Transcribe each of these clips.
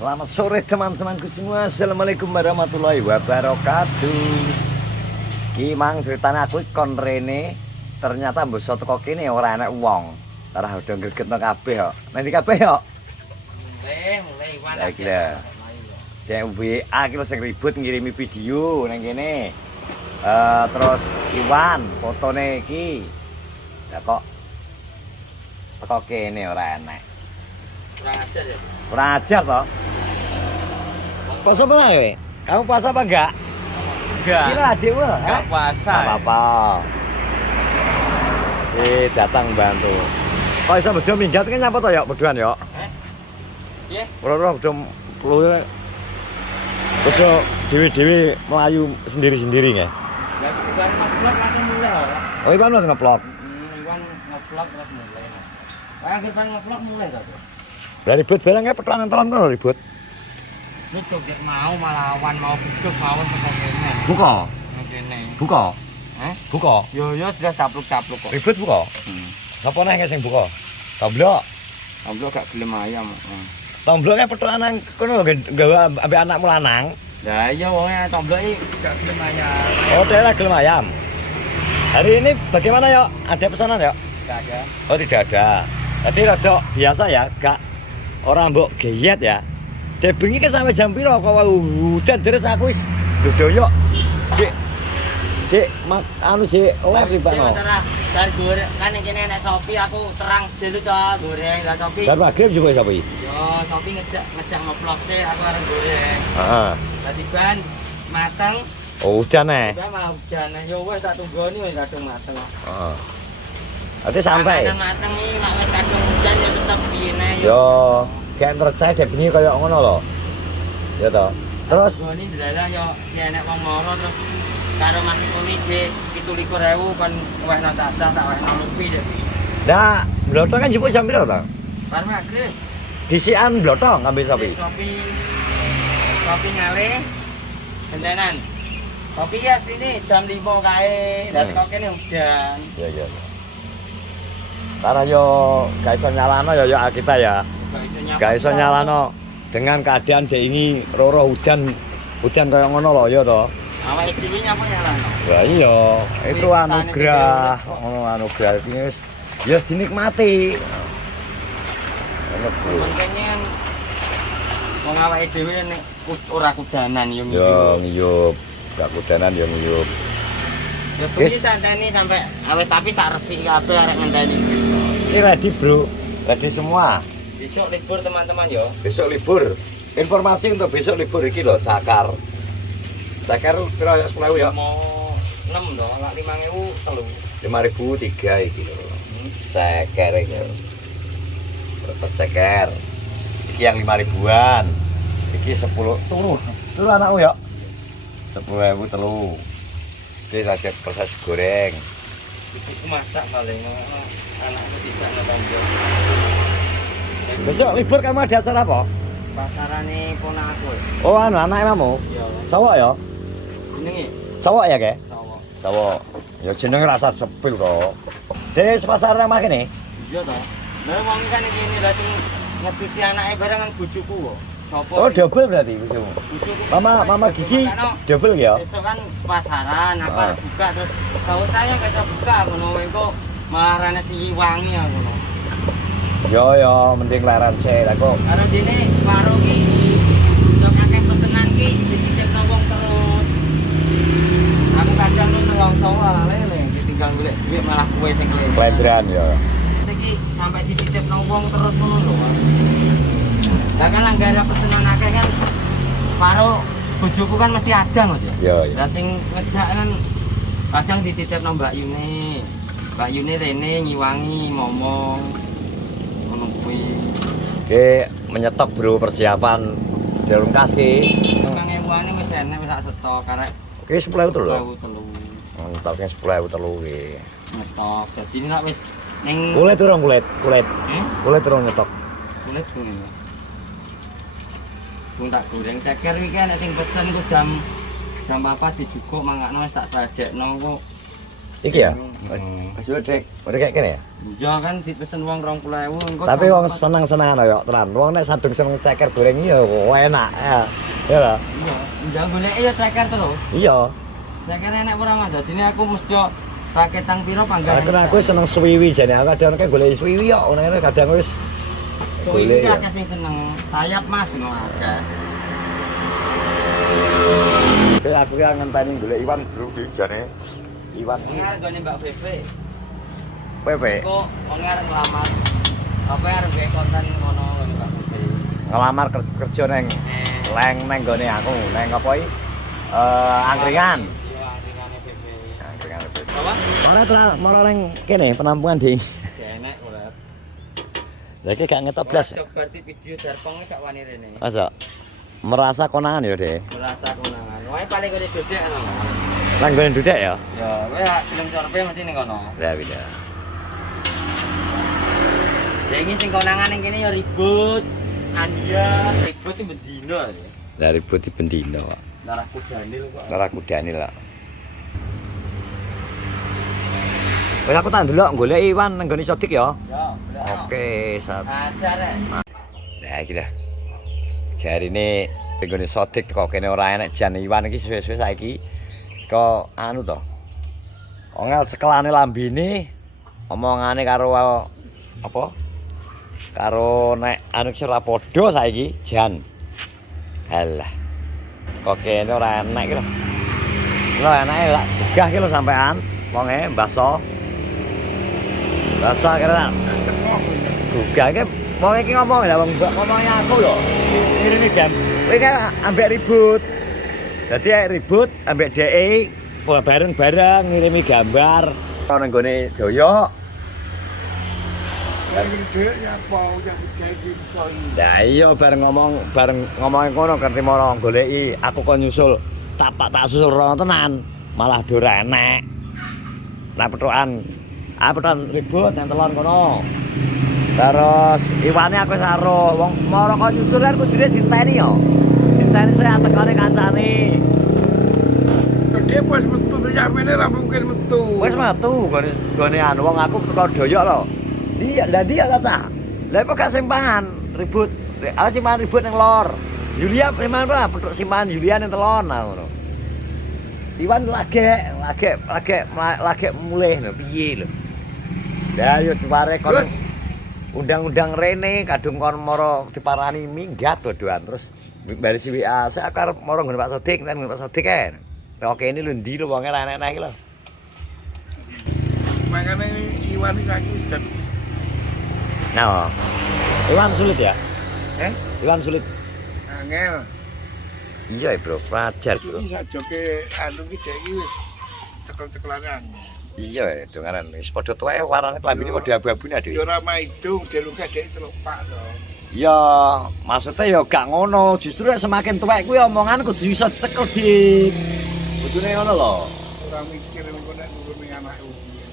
Selamat sore teman-temanku semua. Assalamualaikum warahmatullahi wabarakatuh. Ki mang ceritane aku kon rene ternyata mbok soto kok kene ora enak wong. Tarah udah gregetno kabeh kok. Nanti kabeh kok. Mulai Iwan. Ya kira. Dek WA ki sing ribut ngirimi video nang kene. Terus Iwan fotone iki. Ya kok teko kene ora enak. Kurang ajar ya. Kurang ajar toh. Puasa apa ya? Kamu puasa apa enggak? Enggak. Kira adikmu Enggak puasa. Enggak apa-apa. Datang bantu. Kok iso berdua minggat kan nyapa toh ya berduaan ya? Piye? Ora berdua luwe. Berdua dewi-dewi melayu sendiri-sendiri nggih. Lah Iwan ngeplok langsung mulai ora. Oh, Iwan mas ngeplok. Iwan ngeplok terus mulai. Kayak Iwan ngeplok mulai to. Lah ribut barangnya petuanan telan kono ribut. Lu joget mau malawan mau buduk mawon teko kene. Buka. Kene. Buka. Buka. Yo sudah capluk-capluk kok. Ribut buka. Sapa neh sing buka? Tomblok. Ambil gak gelem ayam. Tombloknya petuanan kono gawe ambek anakmu lanang. Lah iya wonge tomblok iki gak gelem ayam. Oh, daerah gelem ayam. Hari ini bagaimana ya? Ada pesanan ya? Enggak ada. Oh, tidak ada. Tadi rada biasa ya, gak orang mbok geyet ya. Dek bengi ke sampai jam piro kok hujan terus aku wis dodoyo. Cek anu cek oleh ribano. Dar goreng kan kene nek Sopi aku terang dulu to goreng lah Sopi. Jar maghrib juga Sopi. Yo Sopi ngejak ngeplok sih aku arep goreng. Heeh. Dadi ban mateng. Oh, hujan nih. Udah mau hujan yo wis tak tunggoni wis kadung mateng. Heeh. Nanti sampai. Mateng iki nek wis kadung hujan ya tetep piye Yo, kayak percaya dek bengi kaya ngono lho. Ya toh. Terus ini dalah yo nek wong moro terus karo Mas Kuli J 17.000 kon wehno tak wehno lupi deh. nah, bloto kan jupuk jam piro to? Bar magrib. Disian bloto ngambil Sopi. Sopi ngale gentenan. Sopi ya sini jam 5 kae. Lah kok kene hujan. Iya. Karena yo gak iso nyalano yo kita ya. Gak iso nyalano dengan keadaan dek ini roro hujan kaya ngono lho ya to. Awake dhewe nyapa nyalano? Lah iya, itu anugerah, ngono anugerah iki wis ya dinikmati. Pentingnya kan wong awake dhewe nek ora kudanan yo Yo ngiyup, gak kudanan yo ngiyup. Ya kuwi santeni sampai awet tapi tak resik kabeh arek ngenteni. Ini ready, Bro. Ready semua. Besok libur teman-teman yo. Besok libur. Informasi untuk besok libur iki lho, Cakar. Cakar piro ya 10.000 ya? Mau 6 to, lak 5.000 telu. 5.000 3 iki lho. Ceker iki. Berapa ceker? Iki yang 5.000-an. Iki 10 turu anakmu ya. 10.000 telu. Iki lagi proses goreng. Iku masak paling anakku tidak nonton. Besok libur kamu ada acara apa? Pasarane ponakku. Oh, anu anak kamu. Iya. Cowok ya? Jenenge Cowok ya, Ke? cowok. Cowok. Ya jenenge rasa sepil kok. Des pasar nang kene. Iya to. Lah wong kan iki lha sing ngedusi anake bareng kan bojoku kok. Sopo? Oh, double berarti bojomu. Bojoku. Mama Gigi double ya? Besok kan pasaran, aku arep buka terus kalau saya nggak bisa buka ngono engko malah rene si wangi aku ngono. Yo mending laran sih lah kok. Karo dene karo ki yo akeh pesenan ki dititipno wong terus. Aku kadang nang wong tuwa lele ditinggal golek duit malah kowe sing lele. Klendran ya. Iki sampai dititipno wong terus ngono lho. Lah kan langgara pesenan akeh kan karo bojoku kan mesti ada Mas ya. Yo. Lah sing ngejak kan kadang dititipno Mbak Yuni. Mbak Yuni rene ngiwangi ngomong ngono kuwi. Oke, menyetok bro persiapan dalam kaki. 5.000-ane wis enek wis sak stok karek. Oke, 10.000 telu. 10.000 Mentoknya 10.000 telu ki. nyetok. Dadi nek wis ning Kulit urung kulit. Kulit urung nyetok. kulit ngene. Wong tak goreng ceker iki nek sing pesen ku jam 4 dijukuk mangakno wis tak sadekno kok Iki ya. Wis Dek, udah kayak gini ya. Ya kan dipesen wong 20.000 engko. Tapi wong seneng-senengan yo tenan. Wong nek sadung seneng ceker goreng ya enak ya. Ya lah. Iya, njang golek ya ceker terus. Iya. Ceker enak ora Mas. Dadine aku mesti pakai tang piro panggang. Karena aku seneng swiwi jane aku kadang kayak golek swiwi yo ngene kadang wis golek ya akeh sing seneng. Sayap Mas no akeh. Aku yang ngenteni golek Iwan bro di jane. Iwan Ini hargane Mbak Pepe. Pepe Kok wong arep ngelamar. Apa arep gawe konten ngono lho Mbak Pepe. ngelamar kerja neng leng neng gone aku neng apa iki? Angkringan. Iya, angkringane Pepe. Angkringan. Apa? Ora tra mara neng kene penampungan Ding. Enak ora. Lah iki gak ngetok blas. Berarti video darponge gak wani rene. Masa merasa konangan ya, Dek. Merasa konangan. Wae paling gede dodek ana. Nang gone dudek ya. Ya, kowe belum sorpe mesti ning kono. Ya beda. Ya iki sing konangan ning kene ya ribut. Anja, ribut iki bendino ya. Lah ribut di bendino, Pak. Darahku Daniel kok. Lara kudane lah. Wis aku tak ndelok golek Iwan nang gone Sodik ya. Ya, bener. Oke, sat. Ajar rek. Nah, iki dah. Jarine penggone Sodik kok kene ora enak jan Iwan iki suwe-suwe saiki kok anu to. Ongel cekelane lambene omongane karo apa? Karo nek anu ora padha saiki jan. Halah. Kok kene ora enak iki lho. Lho enake lak begah iki lho sampean wonge mbaso. Mbaso kira gugah iki wong iki ngomong lha wong ngomongnya aku lho. Ngirimi jam. Kowe kan ambek ribut. Dadi ribut ambek dhek bareng-bareng ngirimi gambar nang nggone Doyo. Lah iya bareng ngomong ngono kanthi mara goleki aku kon nyusul tak susul rono tenan malah ora enek. Nah petukan ribut nang telon kono. Terus Iwane aku wis aruh wong mara kon nyusul kan kudune diteni yo. Diteni saya tekane kancane. Dia pas metu nyamene ra mungkin metu. Wis metu gone anu wong aku teko Doyok lho. Dia tata. Lah kok gak simpangan ribut. Simpangan ribut nang lor. Yulia preman apa? Petuk simpangan Yulia nang telon ngono. Iwan lagi mulih lho piye lho. Lah yo diware kon undang-undang rene kadung kon mara diparani minggat dodoan terus bali si WA. Saya akar mara nggon Pak Sodik nang Pak Sodik kan. Oke ini lho ndi lho wonge enak-enak iki lho. Makane Iwan iki aku wis jan Nah. Iwan sulit ya? Iwan sulit. angel. Iya, Bro, pelajar, Bro. Iki sajoke anu iki dhek iki wis cekel-cekelane angel. Iya, dongaran wis padha tuweke warnane klambine padha abu-abune Ya Dik. ora maidung deluke dhek celopak to. Ya, maksudnya ya gak ngono, justru semakin tuwek kuwi omongan kudu iso cekel Dik. Kudune ngono lho. Ora mikir engko nek nurune anake.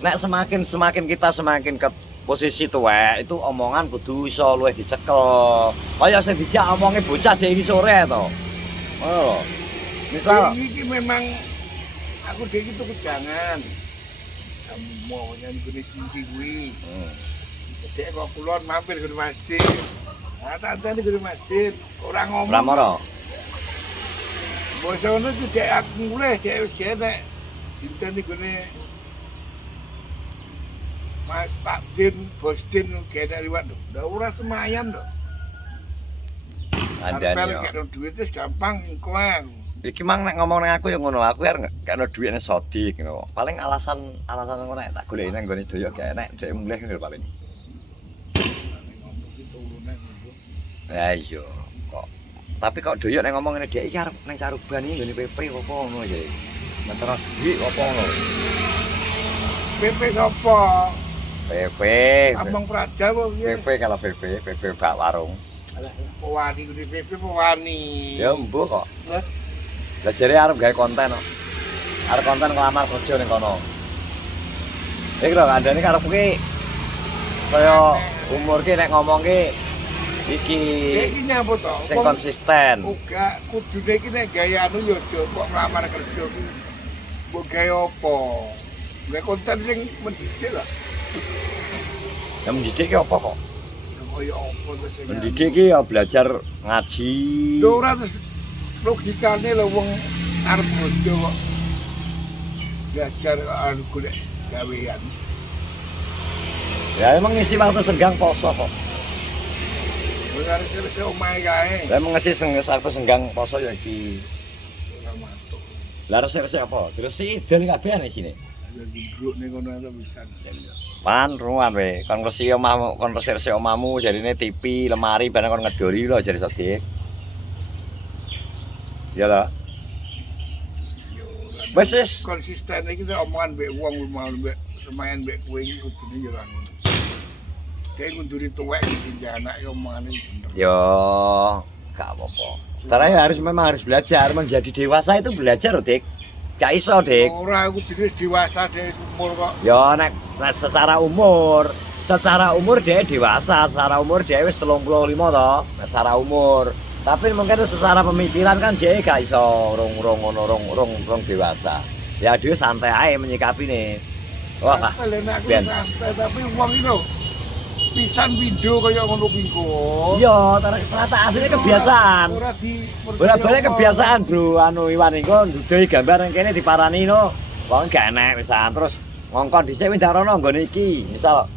Nek semakin kita semakin ke posisi tuwek itu omongan kudu iso luwih dicekel. Kaya sing dijak omonge bocah dhek iki sore to. Ngono lho. Misal Iki memang aku dhek iki tuku jangan. Mau nyanyi gune sindi kuwi. Dhek kok kulon mampir ke masjid. Nah, tak anteni ke masjid, ora ngomong. ora mara. Bos ono iki dhek aku mulih dhek wis genek. Dinten iki gune Mas Pak Din, Bos Din genek liwat lho. Lah ora semayan lho. Andane yo. Kalau duit wis gampang kowe. Iki mang nek ngomong nang aku ya ngono, aku arep gak ono dhuwit nang Sodik ngono. Paling alasan ngono nek tak goleki nang nggone Doyok gak enek dhek mulih ngono paling. Ya iya kok. Tapi kok Doyok nek ngomong ngene dhek iki arep nang Caruban iki nggone PP apa ngono ya. Mentara dhuwit apa ngono. PP sapa? PP. Kampung Praja apa piye? PP kalau PP bak warung. Alah pewani kuwi PP pewani. Ya mbuh kok. Lah Lah jare arep gawe konten kok. Arep konten ngelamar kerja ning kono. Iki lho kandhane karep ki kaya umur ki nek ngomong ki iki iki nyambut to. sing konsisten. Uga kudune iki nek gawe anu ya aja kok nglamar kerja ki. Mbok gawe apa? Gak konten sing mendidik lah. Yang mendidik ki apa kok? Ya kaya apa terus sing Mendidik ki ya belajar ngaji. lho ora terus logikane lho wong arep bojo kok belajar anu golek gawean. Ya emang ngisi waktu senggang poso kok. Ora sing omahe kae. Lah emang ngisi waktu senggang poso ya iki. Ora mantuk. Lah resik-resik apa? Diresi dan kabehan isine. Jadi grup ning kono ae bisa. Pan ruan we, kon resi omahmu, kon resi omahmu jarine TV, lemari barang kon ngedori lho jare Sodik. Ya ta? Wes wis. Konsisten iki nek omongan mbek wong mau mbek semayan mbek kowe iki kudune ya ora ngono. Kayak ngunduri tuwek iki anak omongane bener. Yo, gak apa-apa. Karena ya memang harus belajar, menjadi dewasa itu belajar loh, Dik. Gak iso, Dik. Ora aku jenis dewasa dhewe umur kok. Yo nek secara umur dia dewasa, secara umur dia wis 35 toh, secara umur. Tapi mungkin secara pemikiran kan dia gak iso rong dewasa. Ya dia santai aja menyikapi nih. Wah, Ben. Tapi wong iki lho pisan video kaya ngono kuwi kok. Iya, ternyata aslinya kebiasaan. Ora di Bolak-balik kebiasaan, Bro. Anu Iwan iku nduduhi gambar nang kene diparani no. Wong gak enek wisan terus ngongkon dhisik wis ndarono nggone iki. Misal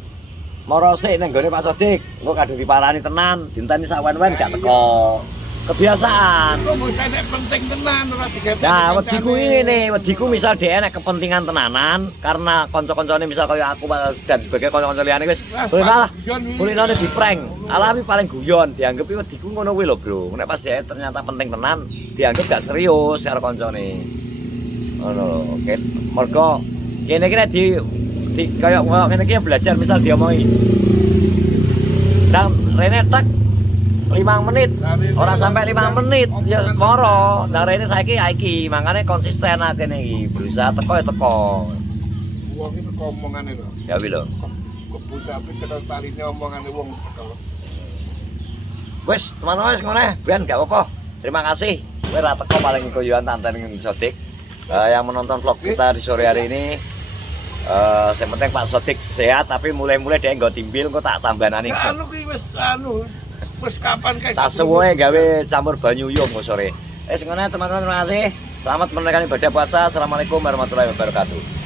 moro sik nang nggone Pak Sodik, engko kadung diparani tenan, dinteni sawen-wen gak teko. Kebiasaan. Kok bisa nek penting tenan ora digawe. Nah, wediku ini, wediku misal dia enek kepentingan tenanan karena kanca-kancane misal kaya aku dan sebagai kanca-kanca liyane wis malah kulinane diprank. Alami paling guyon, dianggep iki wediku ngono kuwi lho, Bro. Nek pas dia ternyata penting tenan, dianggap gak serius karo kancane. Ngono, oke. Mergo kene iki nek di kaya ngene iki belajar misal diomongi. Dan Rene tak 5 menit, orang sampai 5 menit, ya moro. Nah ini saiki ya iki, makanya konsisten akhirnya iki, berusaha teko ya teko. Wong itu omongane lho. Ya wi lho. Kebu sampe cekel tarine omongane wong cekel. Wes, teman-teman wis ngono, Ben gak apa-apa. Terima kasih. Kowe ra teko paling koyoan tanten Sodik. Yang menonton vlog kita di sore hari ini. Yang penting Pak Sodik sehat, tapi mulai-mulai dia nggo timbil, engko tak tambanani. Anu kuwi wis kapan kae? Tak suwe gawe campur banyu uyum kok sore. Ngono teman-teman, terima kasih. Selamat menunaikan ibadah puasa. Assalamualaikum warahmatullahi wabarakatuh.